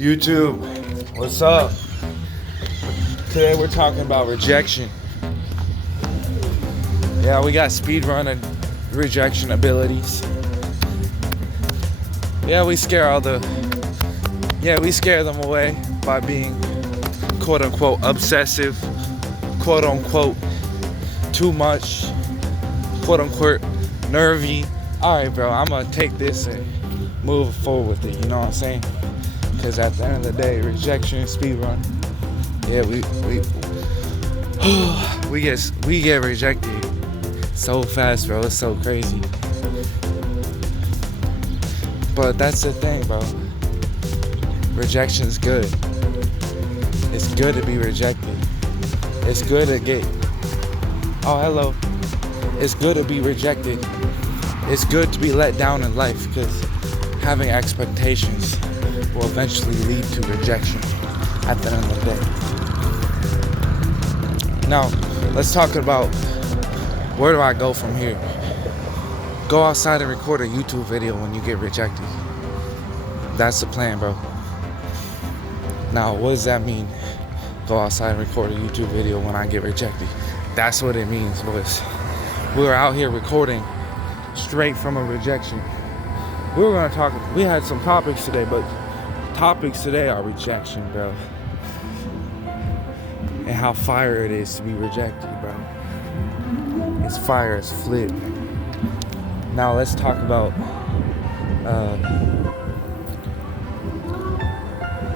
YouTube, what's up? Today we're talking about rejection. Yeah, we got speedrun and rejection abilities. Yeah, we scare them away by being quote unquote obsessive, quote unquote too much, quote unquote nervy. Alright, bro, I'm gonna take this and move forward with it, you know what I'm saying? Because at the end of the day, rejection, speedrun, yeah, we get rejected so fast, bro. It's so crazy. But that's the thing, bro. Rejection's good. It's good to be rejected. It's good to get. Oh, hello. It's good to be rejected. It's good to be let down in life because having expectations will eventually lead to rejection at the end of the day. Now, let's talk about where do I go from here. Go outside and record a YouTube video when you get rejected. That's the plan, bro. Now, what does that mean? Go outside and record a YouTube video when I get rejected. That's what it means, boys. We were out here recording straight from a rejection. We had some topics today, but topics today are rejection, bro. And how fire it is to be rejected, bro. It's fire, it's flip. Now let's talk about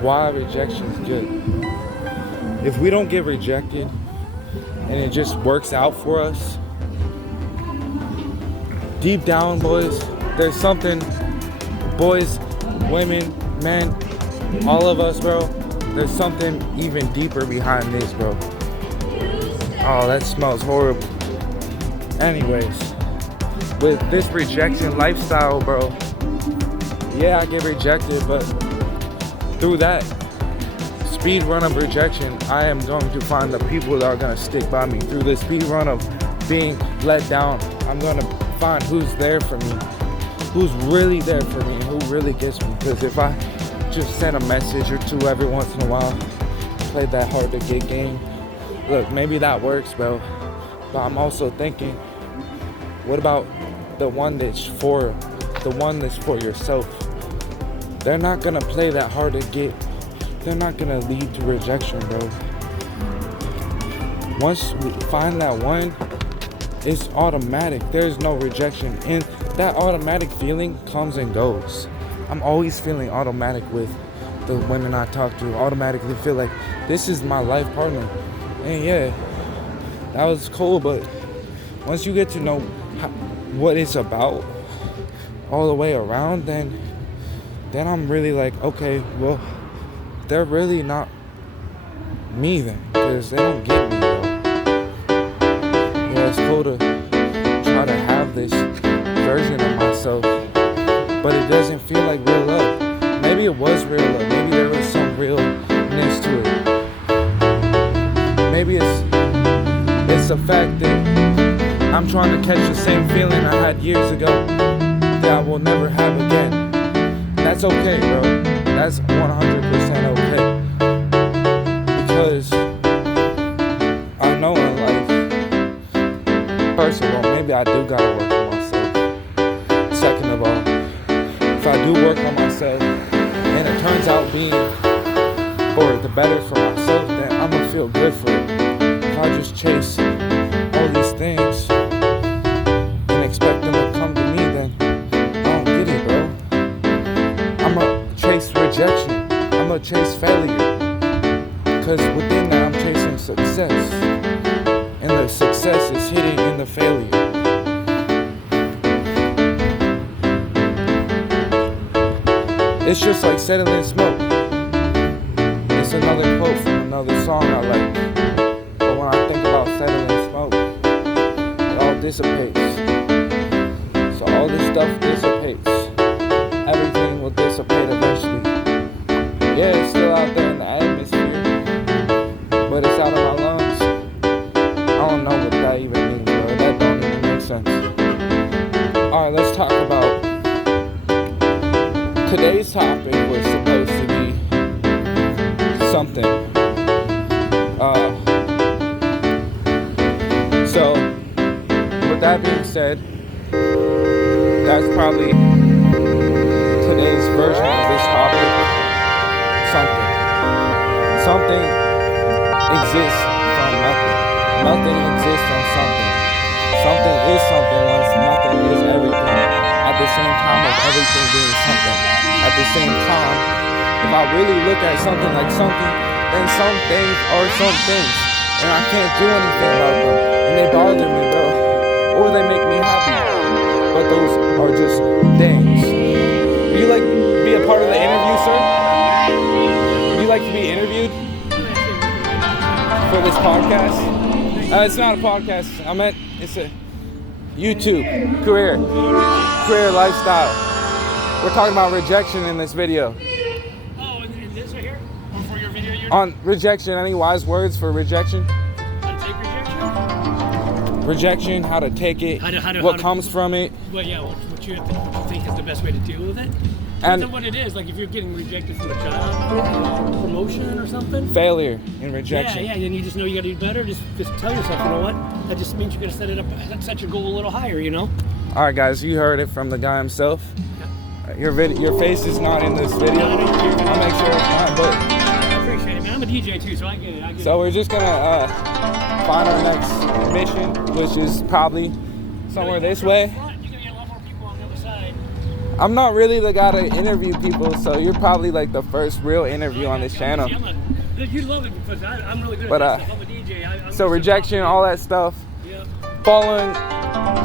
why rejection is good. If we don't get rejected and it just works out for us, deep down, boys, there's something, boys, women, men, all of us, bro, there's something even deeper behind this, bro. Oh, that smells horrible. Anyways, with this rejection lifestyle, bro, yeah, I get rejected, but through that speed run of rejection, I am going to find the people that are going to stick by me. Through the speed run of being let down, I'm going to find who's there for me, who's really there for me, and who really gets me. Because if I just send a message or two every once in a while, play that hard to get game, look, maybe that works, bro. But I'm also thinking, what about the one that's for yourself? They're not gonna play that hard to get. They're not gonna lead to rejection, bro. Once we find that one, it's automatic. There's no rejection. And that automatic feeling comes and goes. I'm always feeling automatic with the women I talk to. Automatically feel like this is my life partner. And yeah, that was cool, but once you get to know what it's about all the way around, then I'm really like, okay, well, they're really not me then, because they don't get me, bro. Yeah, it's cool to try to have this version of myself, but it doesn't feel like real love. Maybe it was real love. Maybe there was some realness to it. Maybe it's the fact that I'm trying to catch the same feeling I had years ago that I will never have again. That's okay, bro. That's 100% okay. Because I know in life, first of all, maybe I do gotta work on myself. Second of all, if I do work on myself and it turns out being for the better for myself, then I'm gonna feel good for it. If I just chase all these things and expect them to come to me, then I don't get it, bro. I'm gonna chase rejection. I'm gonna chase failure. Because within that, I'm chasing success. And the success is hidden in the failure. It's just like settling smoke. It's another quote from another song I like. But when I think about settling smoke, it all dissipates. So all this stuff dissipates. Everything will dissipate eventually. Yeah, it's still out there in the atmosphere, but it's out of my lungs. I don't know what that even means, bro. That don't even make sense. Alright, let's talk about today's topic was supposed to be something. So, with that being said, that's probably today's version of this topic. Something exists from nothing. Nothing exists from something. Something is something once nothing is everything. At the same time of everything being something. At the same time, if I really look at something like something, then some things are some things. And I can't do anything about them. And they bother me, bro. Or they make me happy. But those are just things. Would you like to be a part of the interview, sir? Would you like to be interviewed for this podcast? It's not a podcast. I meant it's a YouTube career lifestyle. We're talking about rejection in this video. Oh, and this right here? Or for your video you're on rejection, any wise words for rejection? How to take rejection? Rejection, how to take it, what comes from it. Well, yeah, what you think is the best way to deal with it. And what it is, like if you're getting rejected from a job, promotion or something. Failure and rejection. Yeah, and you just know you got to do better. Just tell yourself, you know what? That just means you got to set it up, set your goal a little higher, you know? All right, guys, you heard it from the guy himself. Your face is not in this video. I'll make sure it's not, but I appreciate it, man. I'm a DJ too, so I get it. So we're just gonna find our next mission, which is probably somewhere this way. You're gonna get a lot more people on the other side. I'm not really the guy to interview people, so you're probably like the first real interview on this channel. You love it because I'm really good But, at this stuff. I'm a DJ. So rejection, all that stuff. Yeah. Following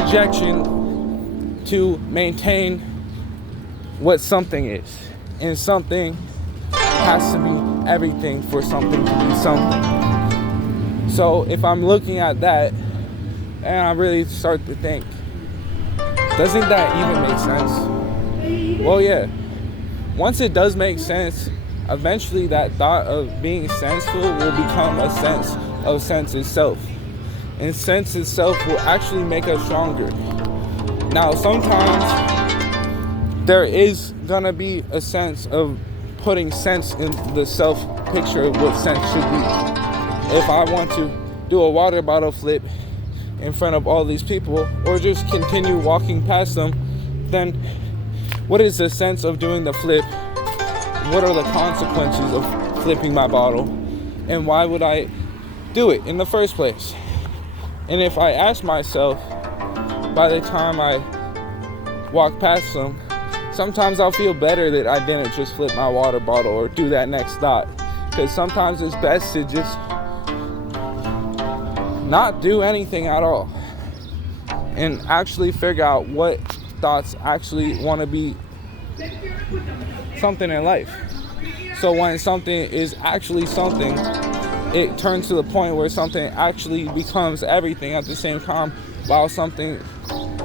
rejection to maintain what something is. And something has to be everything for something to be something. So if I'm looking at that and I really start to think, doesn't that even make sense? Well, yeah. Once it does make sense, eventually that thought of being senseful will become a sense of sense itself. And sense itself will actually make us stronger. Now, sometimes there is gonna be a sense of putting sense in the self picture of what sense should be. If I want to do a water bottle flip in front of all these people or just continue walking past them, then what is the sense of doing the flip? What are the consequences of flipping my bottle? And why would I do it in the first place? And if I ask myself, by the time I walk past them, sometimes I'll feel better that I didn't just flip my water bottle or do that next thought. Because sometimes it's best to just not do anything at all and actually figure out what thoughts actually want to be something in life. So when something is actually something, it turns to the point where something actually becomes everything at the same time, while something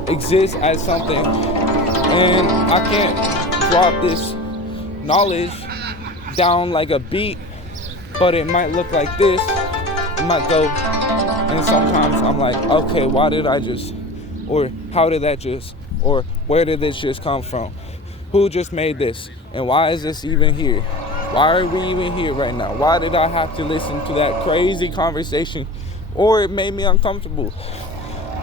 exists as something. And I can't drop this knowledge down like a beat, but it might look like this. It might go, and sometimes I'm like, okay, why did I just, or how did that just, or where did this just come from? Who just made this? And why is this even here? Why are we even here right now? Why did I have to listen to that crazy conversation? Or it made me uncomfortable.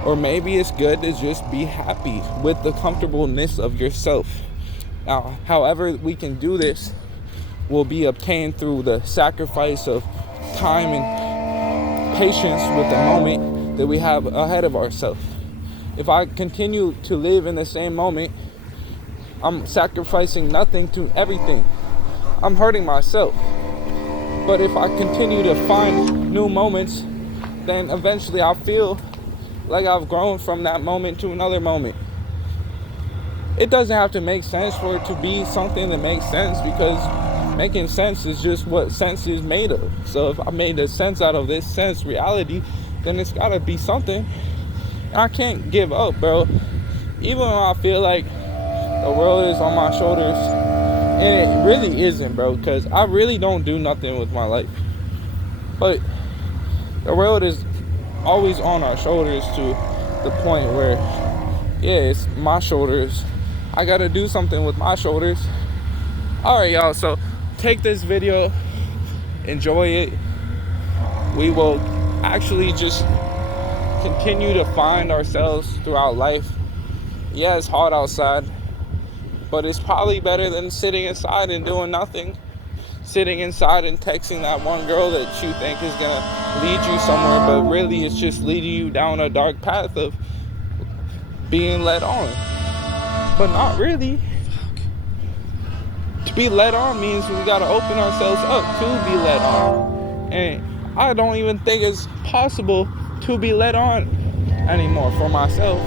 Or maybe it's good to just be happy with the comfortableness of yourself. Now, however we can do this will be obtained through the sacrifice of time and patience with the moment that we have ahead of ourselves. If I continue to live in the same moment, I'm sacrificing nothing to everything. I'm hurting myself. But if I continue to find new moments, then eventually I'll feel like I've grown from that moment to another moment. It doesn't have to make sense for it to be something that makes sense, because making sense is just what sense is made of. So if I made a sense out of this sense reality, then it's gotta be something. And I can't give up, bro. Even when I feel like the world is on my shoulders, and it really isn't, bro, because I really don't do nothing with my life. But the world is always on our shoulders to the point where, yeah, it's my shoulders. I gotta do something with my shoulders. All right, y'all, so take this video enjoy it. We will actually just continue to find ourselves throughout life. Yeah, it's hot outside, but it's probably better than sitting inside and doing nothing. Sitting inside and texting that one girl that you think is gonna lead you somewhere, but really it's just leading you down a dark path of being led on. But not really. To be led on means we gotta open ourselves up to be led on. And I don't even think it's possible to be led on anymore for myself.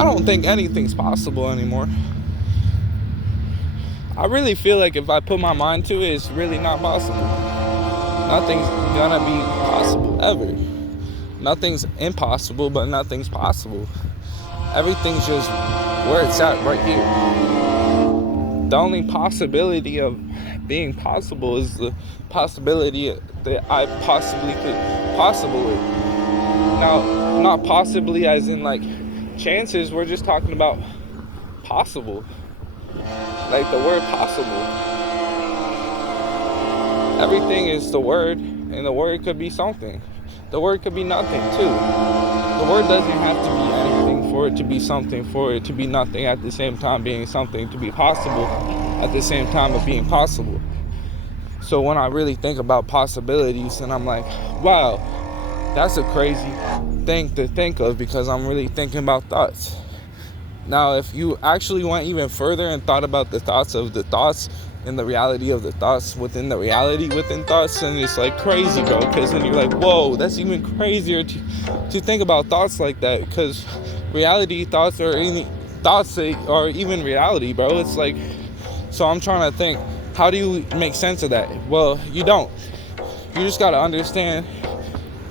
I don't think anything's possible anymore. I really feel like if I put my mind to it, it's really not possible. Nothing's gonna be possible ever. Nothing's impossible, but nothing's possible. Everything's just where it's at right here. The only possibility of being possible is the possibility that I possibly could possible it. Now, not possibly as in like chances, we're just talking about possible. Like the word possible. Everything is the word, and the word could be something. The word could be nothing too. The word doesn't have to be anything for it to be something, for it to be nothing at the same time being something, to be possible at the same time of being possible. So when I really think about possibilities, and I'm like, wow, that's a crazy thing to think of, because I'm really thinking about thoughts. Now, if you actually went even further and thought about the thoughts of the thoughts and the reality of the thoughts within the reality within thoughts, then it's like crazy, bro. Because then you're like, whoa, that's even crazier to think about thoughts like that. Because reality thoughts are any thoughts that are even reality, bro. It's like, so I'm trying to think, how do you make sense of that? Well, you don't. You just gotta understand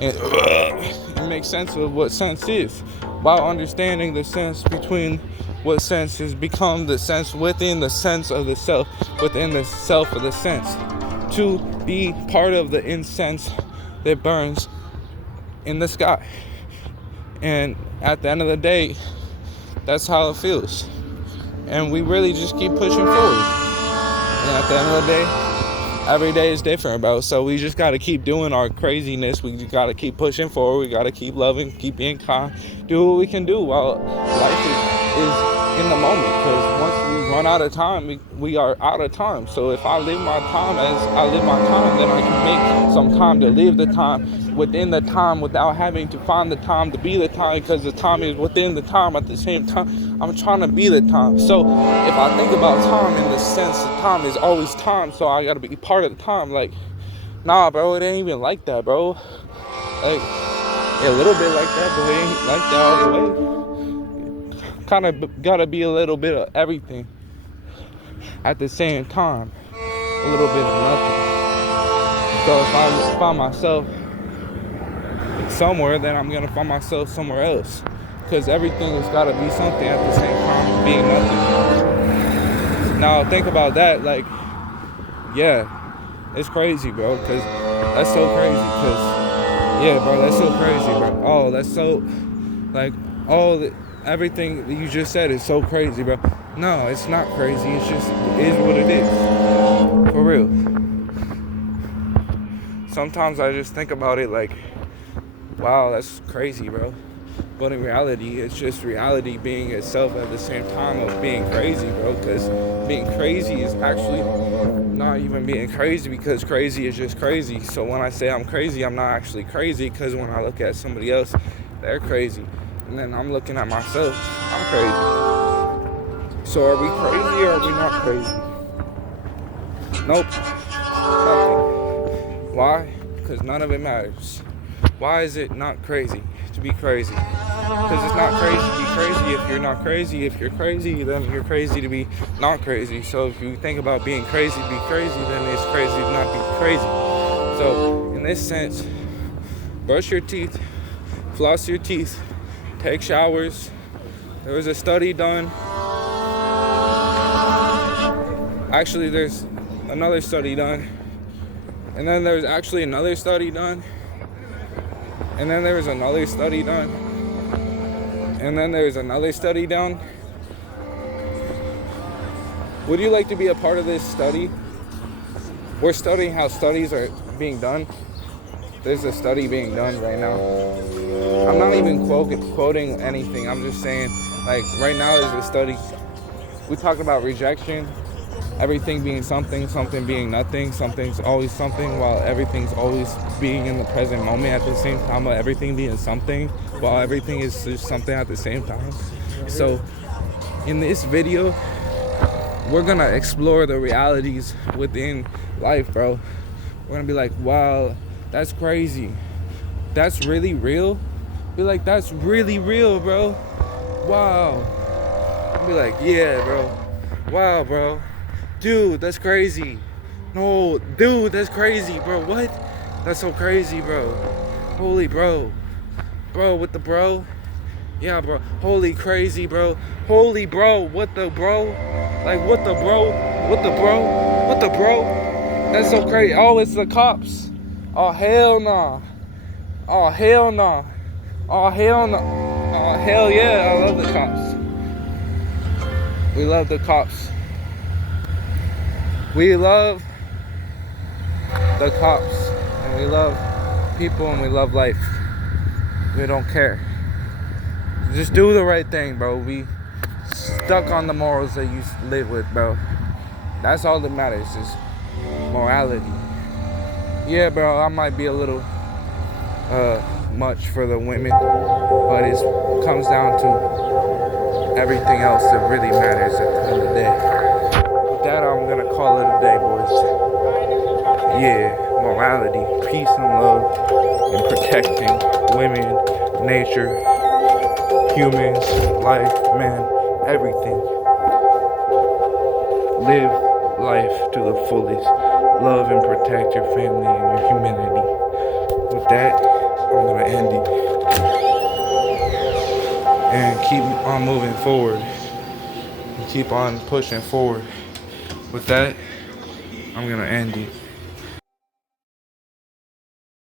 and make sense of what sense is, while understanding the sense between what sense has become the sense within the sense of the self, within the self of the sense, to be part of the incense that burns in the sky. And at the end of the day, that's how it feels. And we really just keep pushing forward. And at the end of the day, every day is different, bro. So we just got to keep doing our craziness. We just got to keep pushing forward. We got to keep loving, keep being kind, do what we can do while life is in the moment. Because once we run out of time, we are out of time. So if I live my time as I live my time, then I can make some time to live the time within the time without having to find the time to be the time, because the time is within the time at the same time. I'm trying to be the time. So if I think about time in the sense that time is always time, so I gotta be part of the time, like, nah, bro, it ain't even like that, bro. Like, yeah, a little bit like that, but it ain't like that all the way. Kind of gotta be a little bit of everything at the same time, a little bit of nothing. So if I find myself somewhere, then I'm gonna find myself somewhere else, because everything has got to be something at the same time being nothing. Now think about that, like, yeah, it's crazy, bro, because that's so crazy, because, yeah, bro, that's so crazy, bro. Oh, that's so, like, everything that you just said is so crazy, bro. No, it's not crazy, it's just, it is what it is, for real. Sometimes I just think about it like, wow, that's crazy, bro. But in reality, it's just reality being itself at the same time of being crazy, bro. Because being crazy is actually not even being crazy, because crazy is just crazy. So when I say I'm crazy, I'm not actually crazy, because when I look at somebody else, they're crazy. And then I'm looking at myself, I'm crazy. So are we crazy or are we not crazy? Nope. Nothing. Why? Because none of it matters. Why is it not crazy to be crazy? Because it's not crazy to be crazy if you're not crazy. If you're crazy, then you're crazy to be not crazy. So if you think about being crazy to be crazy, then it's crazy to not be crazy. So in this sense, brush your teeth, floss your teeth, take showers. There was a study done. Actually, there's another study done. And then there's actually another study done. And then there was another study done. And then there's another study done. Would you like to be a part of this study? we're studying how studies are being done. There's a study being done right now. I'm not even quoting anything. I'm just saying, like, right now there's a study. We talk about rejection, everything being something, something being nothing, something's always something, while everything's always being in the present moment at the same time, while everything being something, while everything is just something at the same time. So, in this video, we're gonna explore the realities within life, bro. We're gonna be like, wow, that's crazy. That's really real? Be like, that's really real, bro. Wow. Be like, yeah, bro. Wow, bro. Dude, that's crazy. No, dude, that's crazy, bro. What? That's so crazy, bro. Holy, bro. Bro, with the bro? Yeah, bro. Holy crazy, bro. Holy, bro. What the bro? Like, what the bro? What the bro? What the bro? That's so crazy. Oh, it's the cops. Oh, hell nah. Oh, hell nah. Oh, hell no. Oh, hell yeah. I love the cops. We love the cops. We love the cops. And we love people and we love life. We don't care. Just do the right thing, bro. We stuck on the morals that you live with, bro. That's all that matters, is morality. Yeah, bro, I might be a little much for the women, but it comes down to everything else that really matters at the end of the day. With that, I'm gonna call it a day, boys. Yeah, morality, peace and love, and protecting women, nature, humans, life, man, everything. Live life to the fullest. Love and protect your family and your humanity. With that, I'm gonna end it and keep on moving forward and keep on pushing forward. With that, I'm gonna end it.